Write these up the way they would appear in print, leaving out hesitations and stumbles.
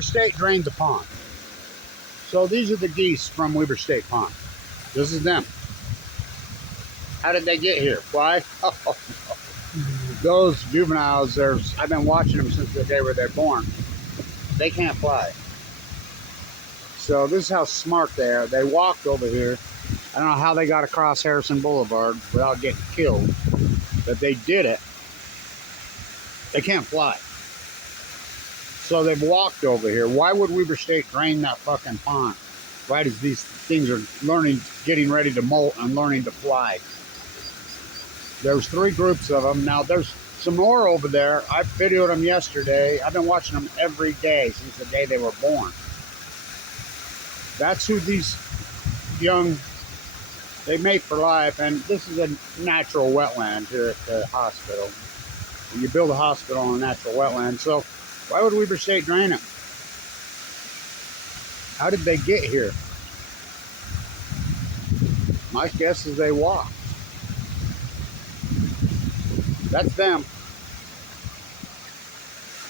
Weber State drained the pond. So these are the geese from Weber State Pond. This is them. How did they get here? Why? Those juveniles, I've been watching them since the day where they're born. They can't fly. So this is how smart they are. They walked over here. I don't know how they got across Harrison Boulevard without getting killed, but they did it. They can't fly. So they've walked over here. Why would Weber State drain that fucking pond? Right as these things are getting ready to molt and learning to fly. There's 3 groups of them. Now there's some more over there. I videoed them yesterday. I've been watching them every day since the day they were born. That's who these young, they mate for life. And this is a natural wetland here at the hospital. You build a hospital on a natural wetland. So why would Weber State drain it? How did they get here? My guess is they walked. That's them.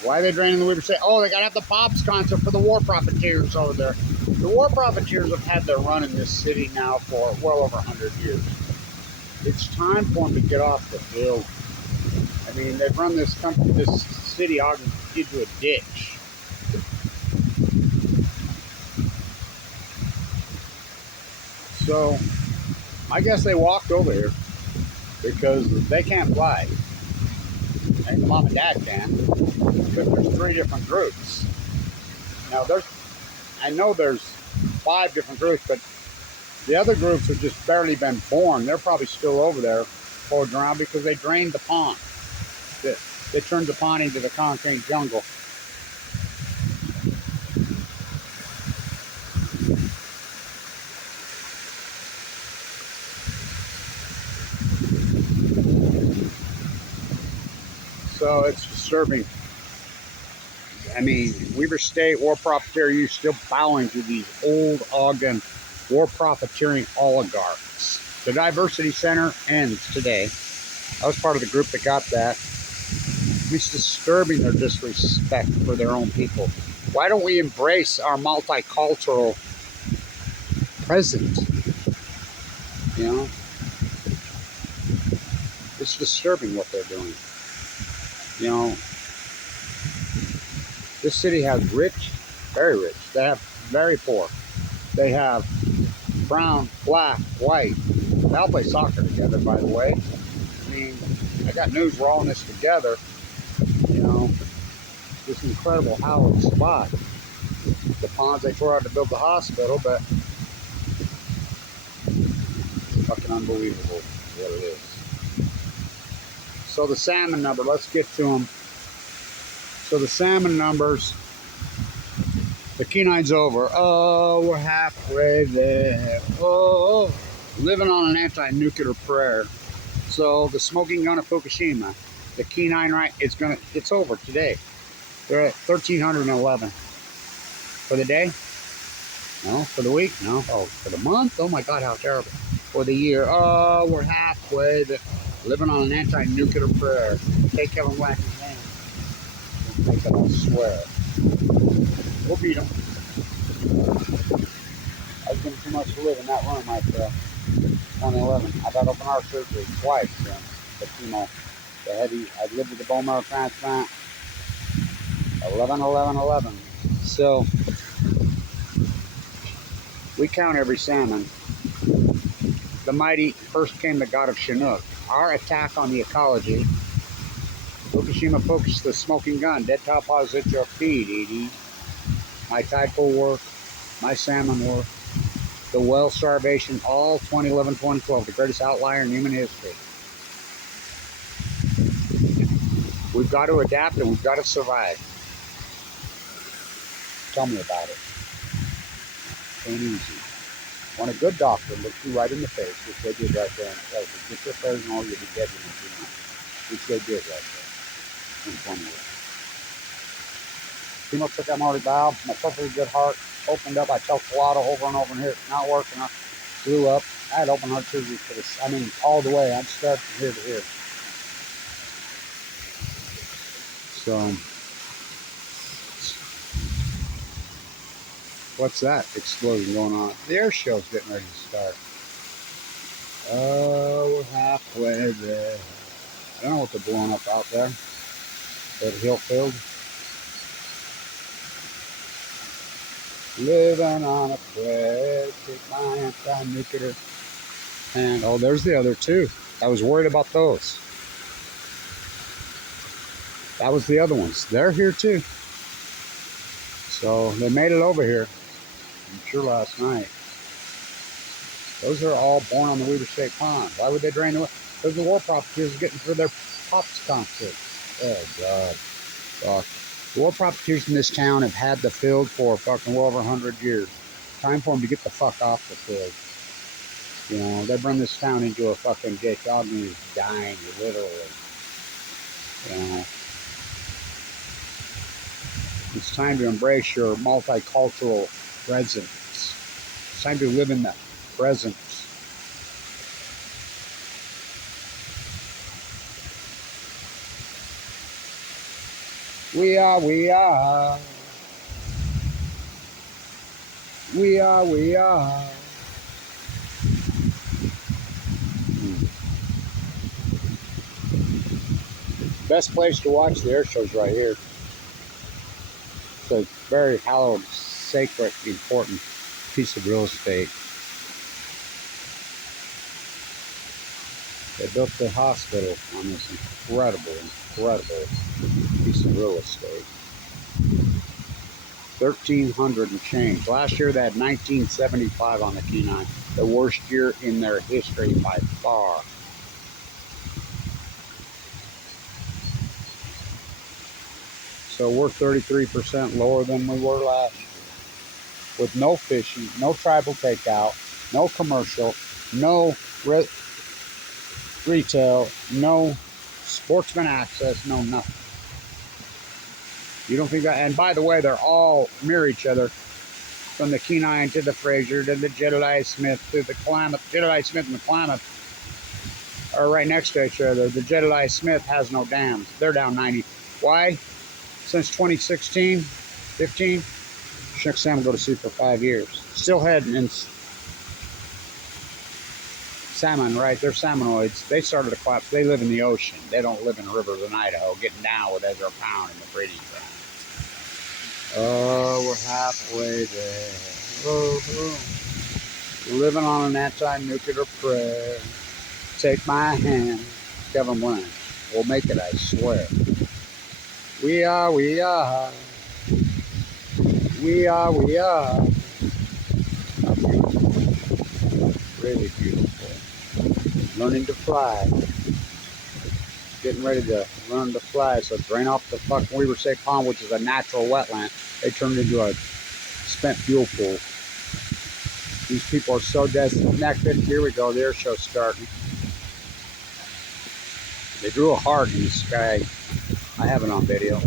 Why are they draining the Weber State? Oh, they got to have the Pops concert for the war profiteers over there. The war profiteers have had their run in this city now for well over 100 years. It's time for them to get off the hill. I mean, they've run this city into a ditch. So, I guess they walked over here because they can't fly. And the mom and dad can, because there's 3 different groups. Now, I know there's 5 different groups, but the other groups have just barely been born. They're probably still over there floating around because they drained the pond. They turned the pond into the concrete jungle. So it's disturbing. I mean, Weber State war profiteer, you're still bowing to these old Ogden war profiteering oligarchs. The Diversity Center ends today. I was part of the group that got that. It's disturbing their disrespect for their own people. Why don't we embrace our multicultural present? You know? It's disturbing what they're doing. You know, this city has rich, very rich. They have very poor. They have brown, black, white. They all play soccer together, by the way. I mean, I got news. We're all in this together. You know, this incredible hallowed spot. The ponds they tore out to build the hospital, but it's fucking unbelievable what it is. So the salmon number, let's get to them. So the salmon numbers, the K9's over. Oh, we're halfway there. Oh, living on an anti-nuclear prayer. So the smoking gun of Fukushima, the K9, right? It's over today. They're at 1,311 for the day. No, for the week. No, oh, for the month. Oh my God, how terrible. For the year. Oh, we're halfway there. Living on an anti-nuclear prayer. Take Kevin Blanch's hand. Make them all swear. We'll beat them. I was given too much to live in that room right there. 2011. I've had open heart surgery twice since the chemo. I lived with the bone marrow transplant. 11-11-11. So we count every salmon. The mighty first came the god of Chinook. Our attack on the ecology. Fukushima focused the smoking gun. Dead top at your feet, Edie. My tide pool work. My salmon work. The well starvation. All 2011, 2012. The greatest outlier in human history. We've got to adapt and we've got to survive. Tell me about it. Ain't easy. When a good doctor looks you right in the face, which they did right there, and tells you, get your affairs and all, you'll be dead in 2 months. Which they did right there. In 20 years. Chemo took out my valve, my perfectly good heart opened up. I tell Colada over and over and here, it's not working. I blew up. I had open heart surgery for this, I mean, all the way. I'd start from here to here. So, What's that explosion going on? The air show's getting ready to start. Oh, we're halfway there. I don't know what they're blowing up out there. That Hillfield. Living on a prayer, take my anti-nuclear. And oh, there's the other two. I was worried about those. That was the other ones. They're here too. So they made it over here. I'm sure last night. Those are all born on the Weber State Pond. Why would they drain the? Because the war profiteers are getting for their pops concert. Oh God. Fuck. The war profiteers in this town have had the field for fucking well over 100 years. Time for them to get the fuck off the field. You know, they bring this town into a fucking ditch. Ogden is dying, literally. You know. It's time to embrace your multicultural presence. It's time to live in that presence. We are. Best place to watch the air shows right here. It's a very hallowed, sacred, important piece of real estate. They built the hospital on this incredible piece of real estate. 1,300 and change. Last year they had 1975 on the Kenai. The worst year in their history by far. So we're 33% lower than we were last year. With no fishing, no tribal takeout, no commercial, no retail, no sportsman access, no nothing. You don't think that? And by the way, they're all near each other. From the Kenai to the Fraser to the Jedediah Smith to the Klamath. Jedediah Smith and the Klamath are right next to each other. The Jedediah Smith has no dams. They're down 90. Why? Since 2016, 15, Shuck salmon go to sea for 5 years. Still heading in salmon, right? They're salmonoids. They started to collapse. They live in the ocean. They don't live in rivers in Idaho, getting down with Ezra Pound in the breeding ground. Oh, we're halfway there. Living on an anti-nuclear prayer. Take my hand, Kevin Blanch. We'll make it, I swear. We are. Really beautiful. Learning to fly. Getting ready to learn to fly. So drain off the fucking Weber State Pond, which is a natural wetland. They turned it into a spent fuel pool. These people are so disconnected. Here we go. The air show's starting. They drew a heart in the sky. I have it on video.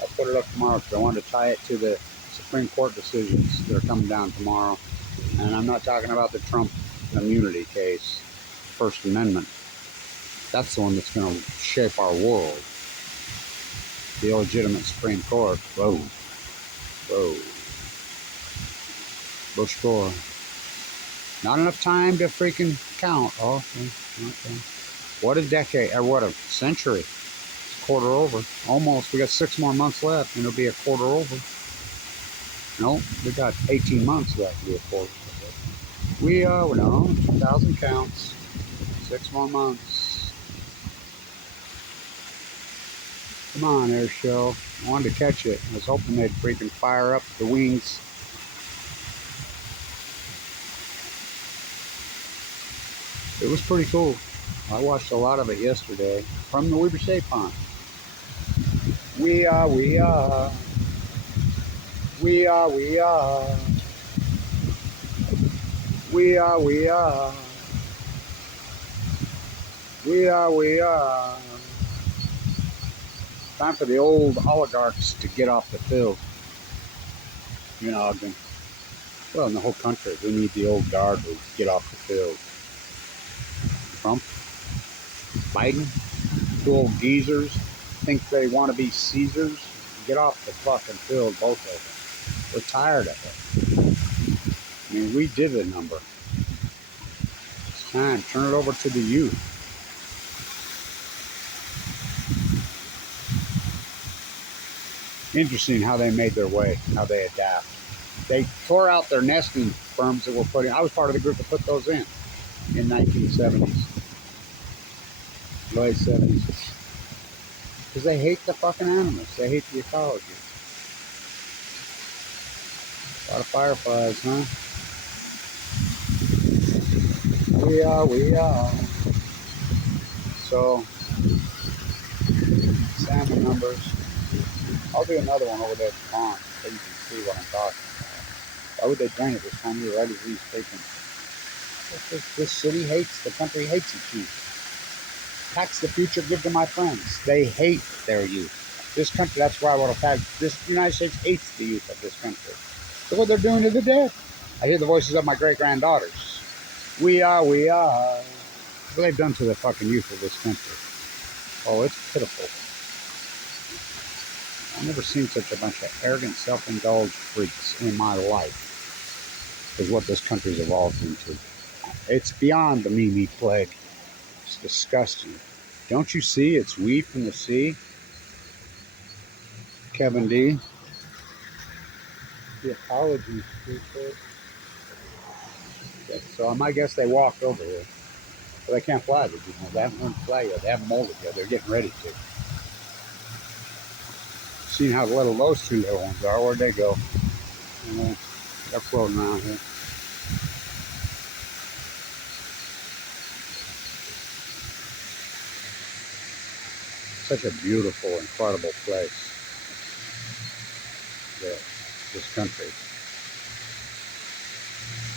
I'll put it up tomorrow because I wanted to tie it to the Supreme Court decisions that are coming down tomorrow. And I'm not talking about the Trump immunity case, First Amendment. That's the one that's going to shape our world. The illegitimate Supreme Court. Whoa. Bush Gore. Not enough time to freaking count. Oh, okay. What a decade, or what a century. It's a quarter over. Almost. We got 6 more months left, and it'll be a quarter over. No, we got 18 months left to be a quarter over. We are, no, 1,000 counts. 6 more months. Come on, air show. I wanted to catch it. I was hoping they'd freaking fire up the wings. It was pretty cool. I watched a lot of it yesterday from the Weber State Pond. We are. Time for the old oligarchs to get off the field. You know, well, in the whole country, we need the old guard to get off the field. Trump, Biden, 2 old geezers think they want to be Caesars. Get off the fucking field, both of them. We're tired of it. I mean, we did a number. It's time. Turn it over to the youth. Interesting how they made their way, how they adapt. They tore out their nesting firms that were putting. I was part of the group that put those in 1970s, late 70s. Because they hate the fucking animals. They hate the ecology. A lot of fireflies, huh? We are. So, salmon numbers. I'll do another one over there at the pond so you can see what I'm talking about. Why would they drain it this time? You're right as he's taking. This city hates, the country hates its youth. Tax the future, give to my friends. They hate their youth. This country, that's why I want to tax. This United States hates the youth of this country. Look what they're doing to the dead. I hear the voices of my great-granddaughters. We are. What they've done to the fucking youth of this country. Oh, it's pitiful. I've never seen such a bunch of arrogant, self-indulged freaks in my life is what this country's evolved into. It's beyond the Mimi plague. It's disgusting. Don't you see it's weed from the sea? Kevin D. The apologies, people. So I guess they walked over here. But they can't fly this. They haven't learned to fly yet. They haven't molded yet. They're getting ready to. Seeing how little those two little ones are. Where'd they go? They're floating around here. Such a beautiful, incredible place. This country.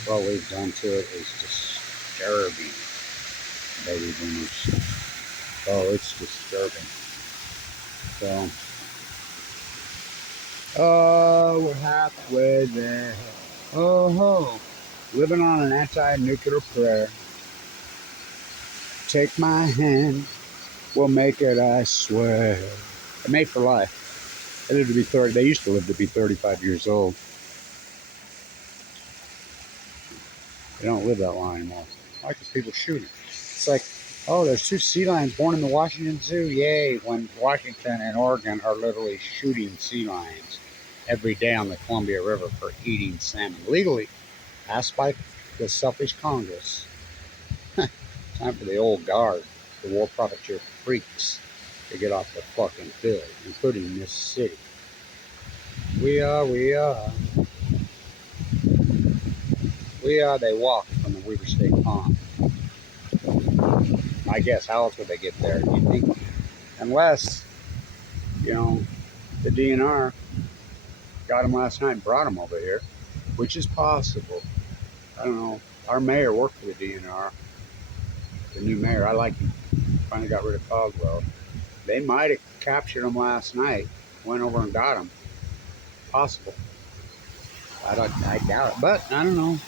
What we've done to it is disturbing, baby boomers. Oh, it's disturbing. So, we're halfway there. Oh ho, living on an anti-nuclear prayer. Take my hand, we'll make it, I swear. They're made for life. They live to be 30. They used to live to be 35 years old. They don't live that long anymore. Why? Because people shoot it. It's like, oh, there's 2 sea lions born in the Washington Zoo. Yay! When Washington and Oregon are literally shooting sea lions every day on the Columbia River for eating salmon legally, asked by the selfish Congress. Time for the old guard, the war profiteer freaks, to get off the fucking field, including this city. We are. They walk from the Weaver State Pond. I guess, how else would they get there? You think, unless, the DNR got them last night and brought them over here, which is possible. I don't know. Our mayor worked for the DNR. The new mayor, I like him. Finally got rid of Caldwell. They might have captured them last night, went over and got them. Possible. I doubt it, but I don't know.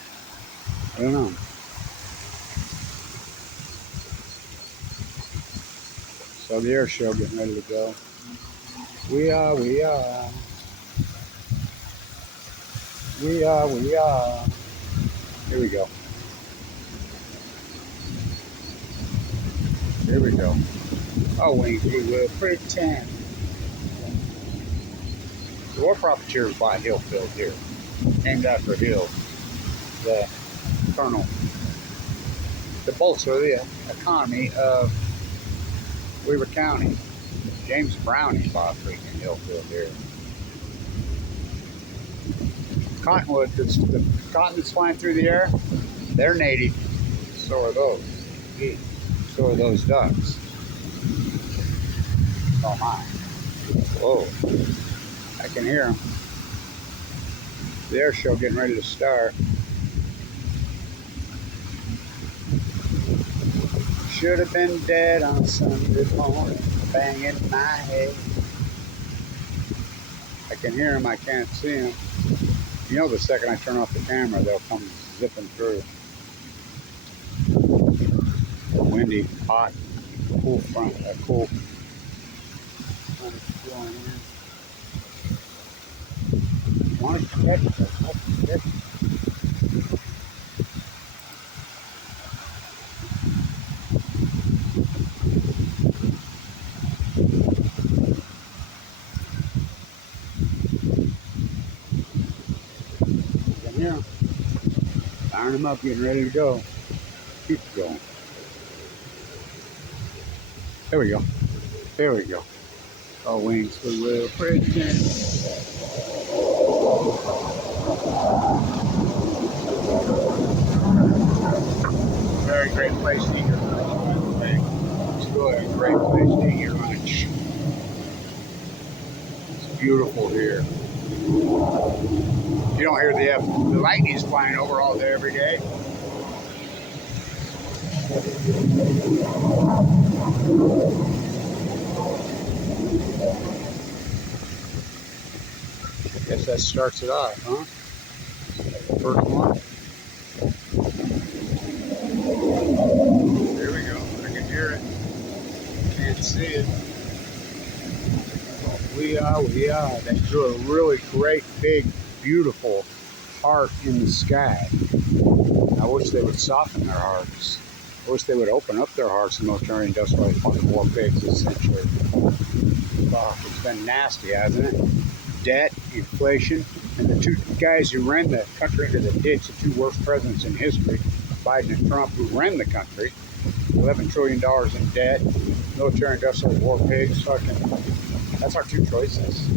So the air show getting ready to go. We are. Here we go. Oh, we will pretend. The war profiteers buy Hillfield here, named after Hill, the colonel. To bolster the economy of Weaver County. James Browning bought freaking Hillfield here. Cottonwood, the cotton that's flying through the air, they're native. So are those. So are those ducks. Oh my. Whoa. I can hear them. The air show getting ready to start. Should have been dead on Sunday morning, banging my head. I can hear them, I can't see them. The second I turn off the camera, they'll come zipping through. Windy, hot, cool front, cool front is blowing in. Want to catch it. In here. Firing them up, getting ready to go. Keep going. There we go. There we go. Oh, wings for real pretty. Very great place to eat your lunch, by the way. It's really a great place to eat your lunch. It's beautiful here. You don't hear the lightning's flying over all day every day. Guess that starts it off, huh? First one. There we go. I can hear it. Can't see it. We are. They drew a really great, big, beautiful heart in the sky. I wish they would soften their hearts. I wish they would open up their hearts in military industrial war pigs, essentially. Oh, it's been nasty, hasn't it? Debt, inflation, and the two guys who ran the country into the ditch, the two worst presidents in history, Biden and Trump, who ran the country, $11 trillion in debt, military industrial war pigs, fucking, that's our two choices.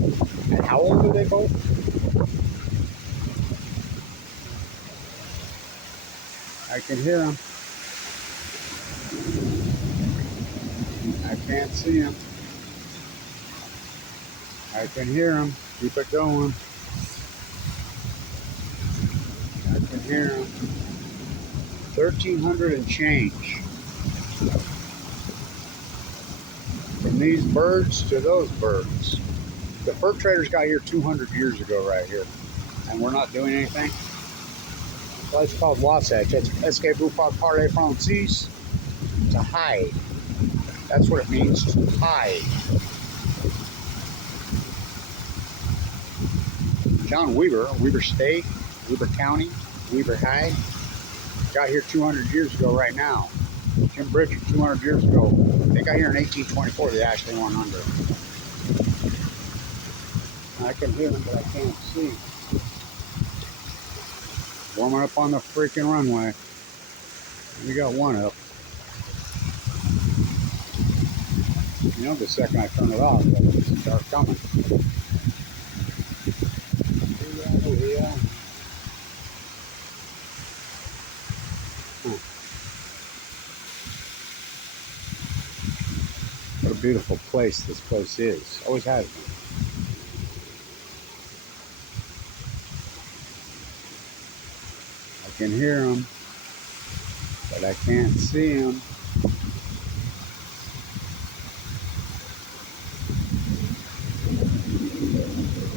And how old are they both? I can hear them. I can't see them. I can hear them. Keep it going. I can hear them. 1,300 and change. From these birds to those birds. The fur traders got here 200 years ago right here. And we're not doing anything. Well, it's called Wasatch. It's Escape-vous parler français. To hide. That's what it means, to hide. John Weaver, Weaver State, Weaver County, Weaver High, got here 200 years ago right now. Jim Bridger, 200 years ago. They got here in 1824, they actually went under. I can hear them, but I can't see. Warming up on the freaking runway. We got one up. You know, the second I turn it off, they'll start coming. Yeah. What a beautiful place this place is. Always has been. I can hear them, but I can't see them.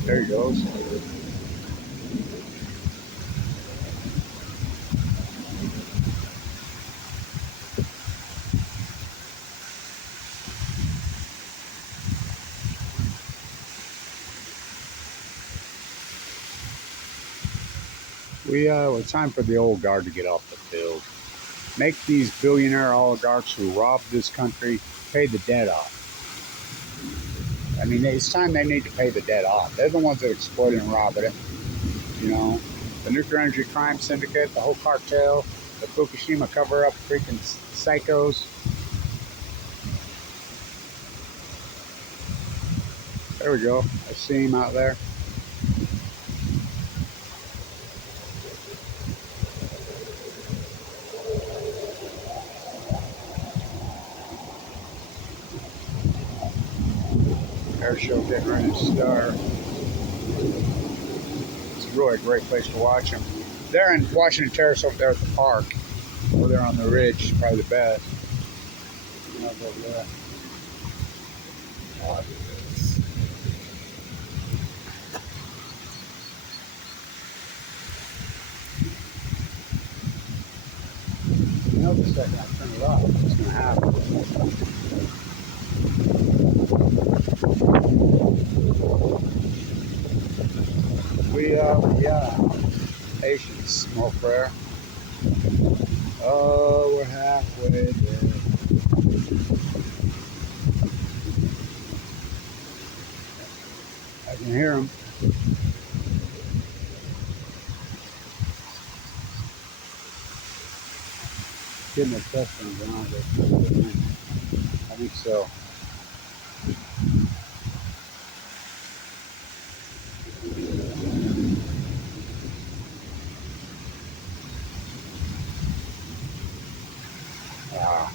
There he goes. It's time for the old guard to get off the field. Make these billionaire oligarchs who robbed this country pay the debt off. I mean, it's time they need to pay the debt off. They're the ones that exploited and robbed it. You know, the nuclear energy crime syndicate, the whole cartel, the Fukushima cover-up, freaking psychos. There we go. I see him out there. Air show getting ready to start. It's really a great place to watch them. They're in Washington Terrace over there at the park. Over there on the ridge, probably the best. Over there. You know, the second I turn it off, what's going to happen? Yeah, patience, more prayer. Oh, we're halfway there. I can hear them. Getting the testing down. I think so. Ah.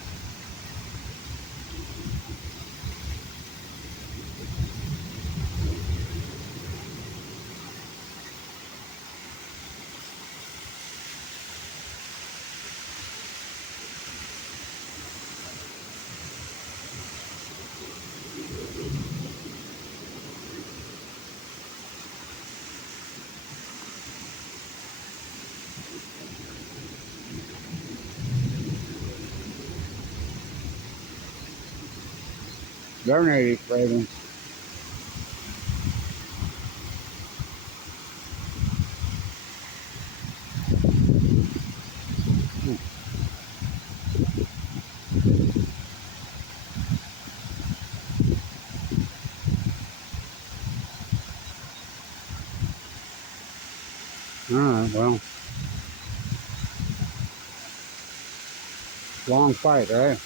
They're native ravens. Alright, well. Long fight, right?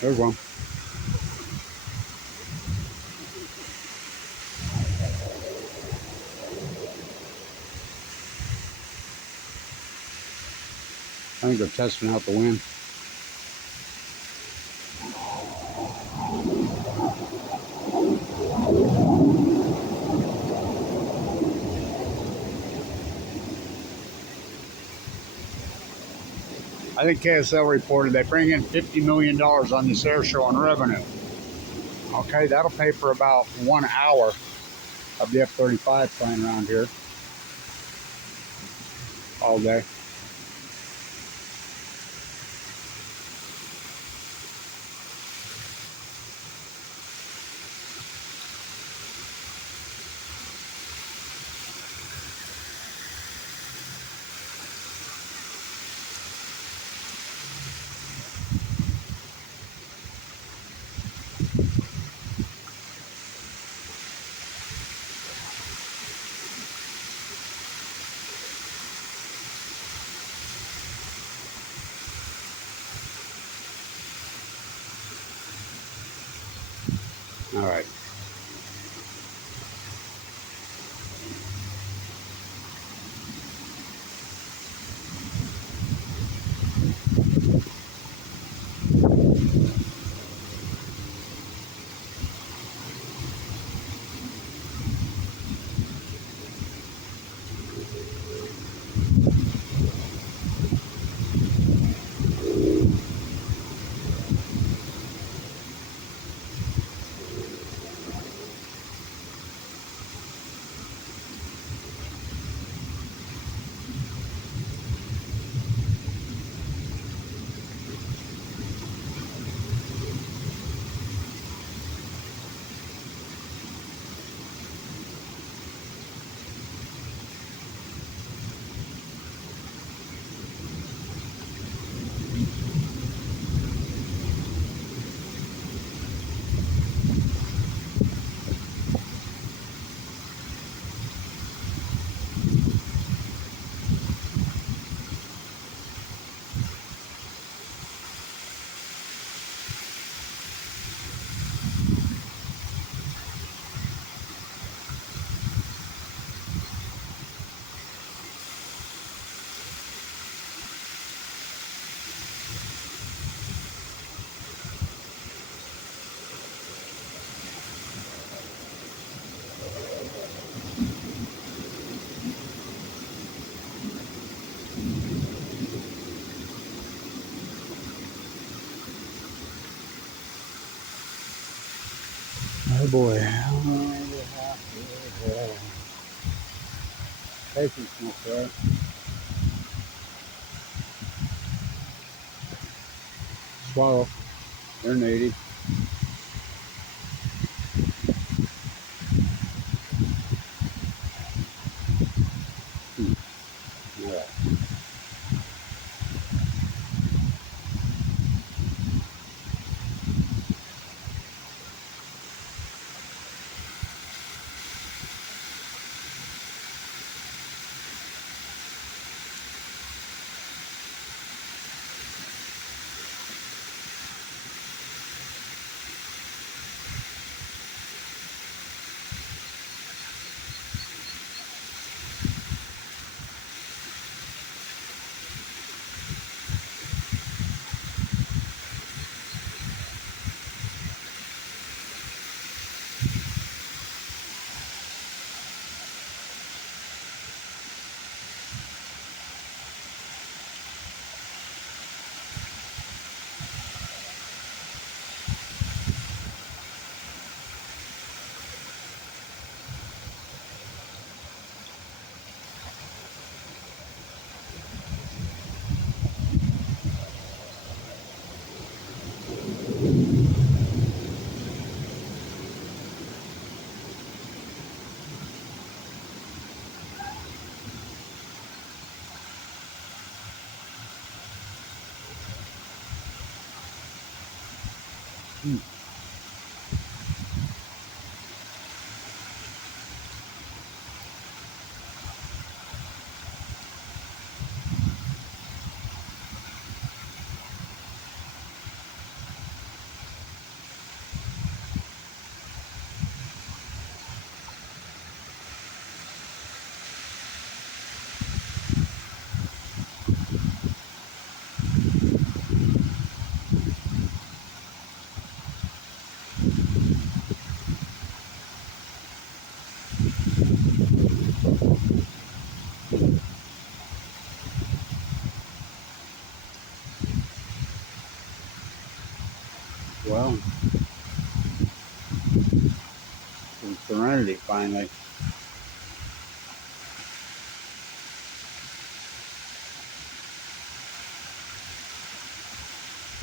There's one. I think they're testing out the wind. I think KSL reported they bring in $50 million on this air show in revenue. Okay, that'll pay for about 1 hour of the F-35 flying around here all day. All right. boy. Patience, my friend. Swallow. They're native. Yeah. Well, some serenity finally.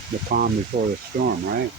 The calm before the storm, right?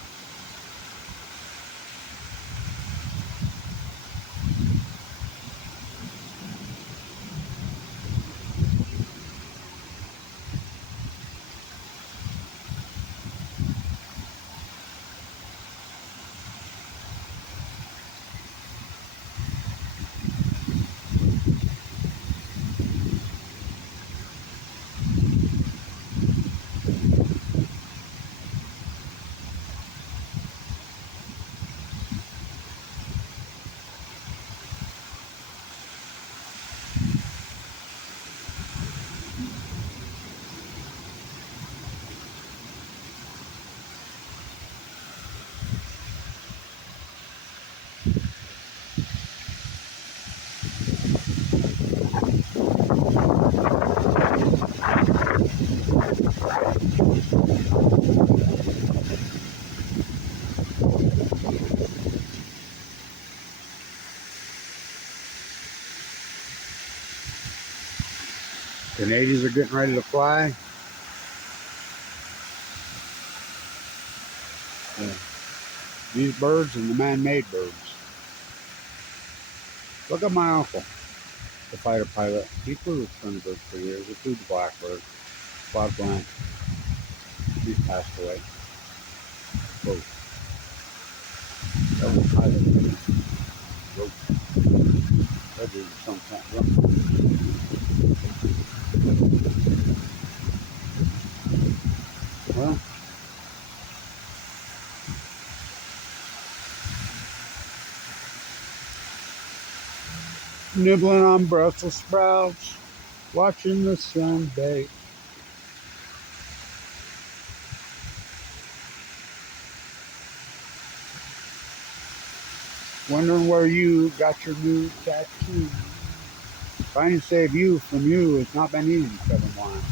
The natives are getting ready to fly. Yeah. These birds and the man-made birds. Look at my uncle, the fighter pilot. He flew Thunderbirds for years. He flew the Blackbird, Blanch. He's passed away. Whoa. That was pilot. Whoa. That dude something. Well, nibbling on Brussels sprouts, watching the sun bake. Wondering where you got your new tattoo. Trying to save you from you has not been easy, Kevin Wine.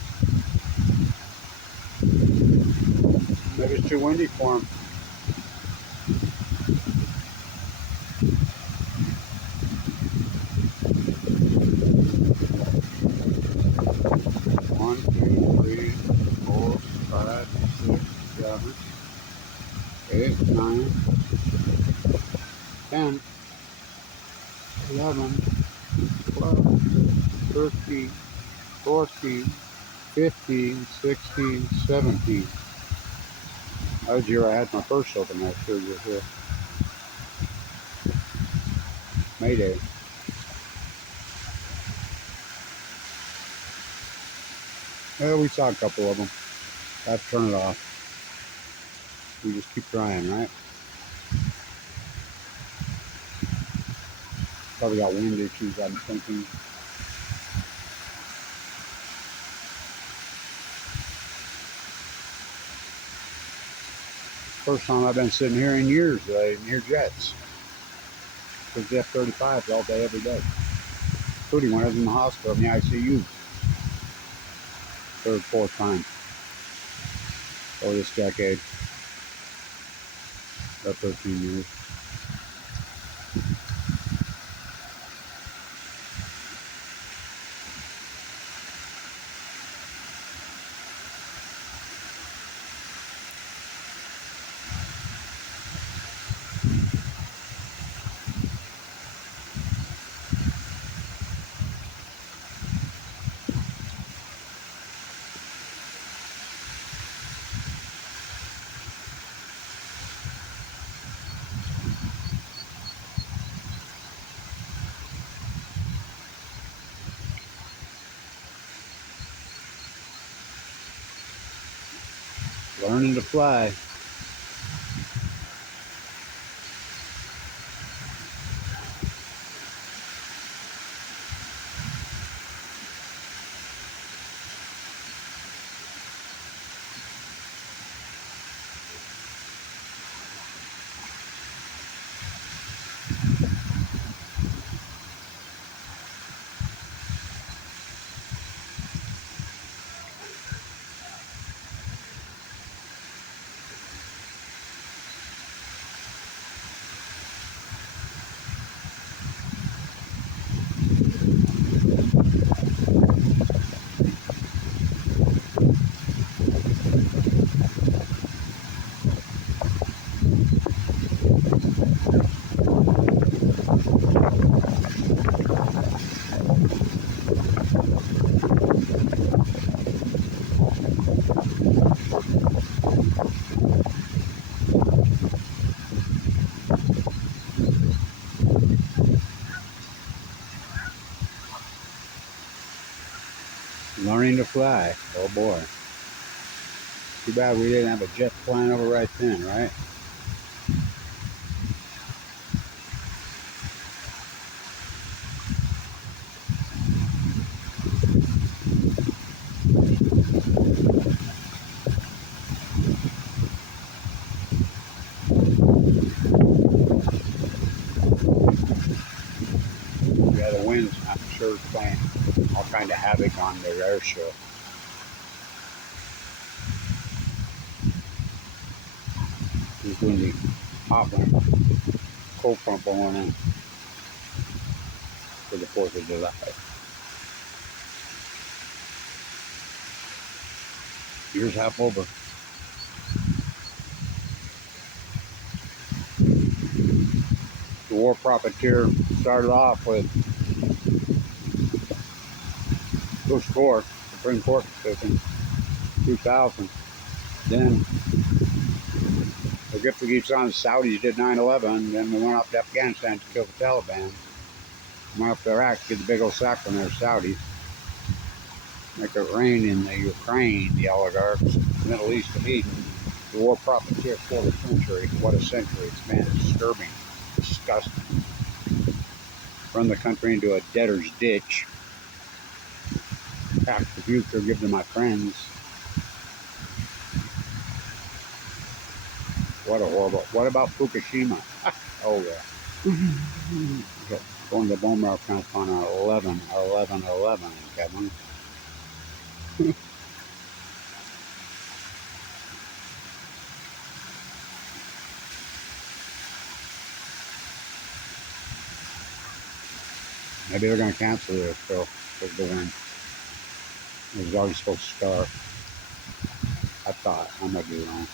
Maybe it's too windy for him. 10, 11, 12, 13, 14, 15, 16, 17. That was the year I had my first open heart surgery here. Mayday. Well, we saw a couple of them. I have to turn it off. We just keep trying, right? Probably got wind issues, I'm thinking. First time I've been sitting here in years that I didn't hear jets. Because the F-35s all day, every day. Including when I was in the hospital in the ICU. Third, fourth time. Over this decade. About 13 years. Learning to fly. Learning to fly. Oh boy. Too bad we didn't have a jet flying over right then, right? Yeah, the winds, I'm sure, is playing all kind of havoc on their air show. It's windy. Hot wind. Cold front blowing in for the 4th of July. Year's half over. The war profiteer started off with Bush Court, Supreme Court decision, 2000. Then the gift that keeps on, the Saudis did 9/11. Then we went up to Afghanistan to kill the Taliban. Went up to Iraq to get the big old sack from their Saudis. Make it rain in the Ukraine, the oligarchs, the Middle East of Eden. The war profiteer for the century. What a century it's been. It's disturbing. Disgusting. Run the country into a debtor's ditch. Pack the future, give to my friends. What a horrible. What about Fukushima? Oh, yeah. Going to the bone marrow transplant on 11/11/11, Kevin. Maybe they're going to cancel this show because of the wind. It was already supposed to start. I thought. I might be wrong.